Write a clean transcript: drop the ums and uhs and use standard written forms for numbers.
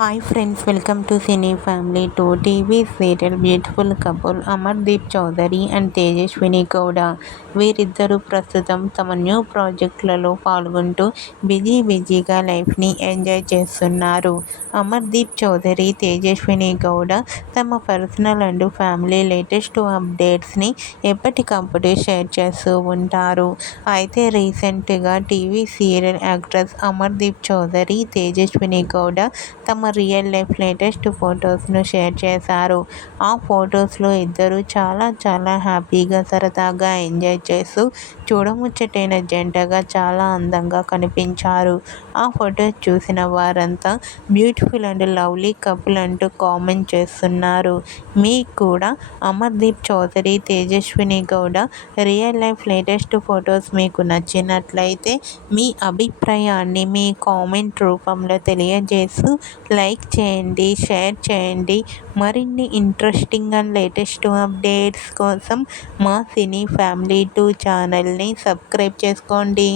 Hi friends, welcome to cine family 2 TV serial beautiful couple Amardeep Chowdary and Tejaswini Gowda. వీరిద్దరూ ప్రస్తుతం తమ new ప్రాజెక్టులలో పాల్గొంటూ బిజీగా లైఫ్ని ఎంజాయ్ చేస్తున్నారు. అమర్దీప్ చౌదరి, తేజస్విని గౌడ తమ పర్సనల్ అండ్ ఫ్యామిలీ లేటెస్ట్ అప్డేట్స్ని ఎప్పటికప్పుడు షేర్ చేస్తూ ఉంటారు. అయితే రీసెంట్గా TV serial actress Amardeep Chowdary, Tejaswini Gowda తమ రియల్ లైఫ్ లేటెస్ట్ ఫొటోస్ను షేర్ చేశారు. ఆ ఫొటోస్లో ఇద్దరు చాలా హ్యాపీగా, సరదాగా ఎంజాయ్ చేస్తూ చూడముచ్చటైన జంటగా చాలా అందంగా కనిపించారు. ఆ ఫొటోస్ చూసిన వారంతా బ్యూటిఫుల్ అండ్ లవ్లీ కపుల్ అంటూ కామెంట్ చేస్తున్నారు. మీకు కూడా Amardeep Chowdary, Tejaswini Gowda real life latest photos మీకు నచ్చినట్లయితే మీ అభిప్రాయాన్ని మీ కామెంట్ రూపంలో తెలియజేస్తూ లైక్ చేయండి, షేర్ చేయండి. మరిన్ని ఇంట్రెస్టింగ్ అండ్ లేటెస్ట్ అప్డేట్స్ కోసం మా సినీ ఫ్యామిలీ 2 ఛానల్ని సబ్స్క్రైబ్ చేసుకోండి.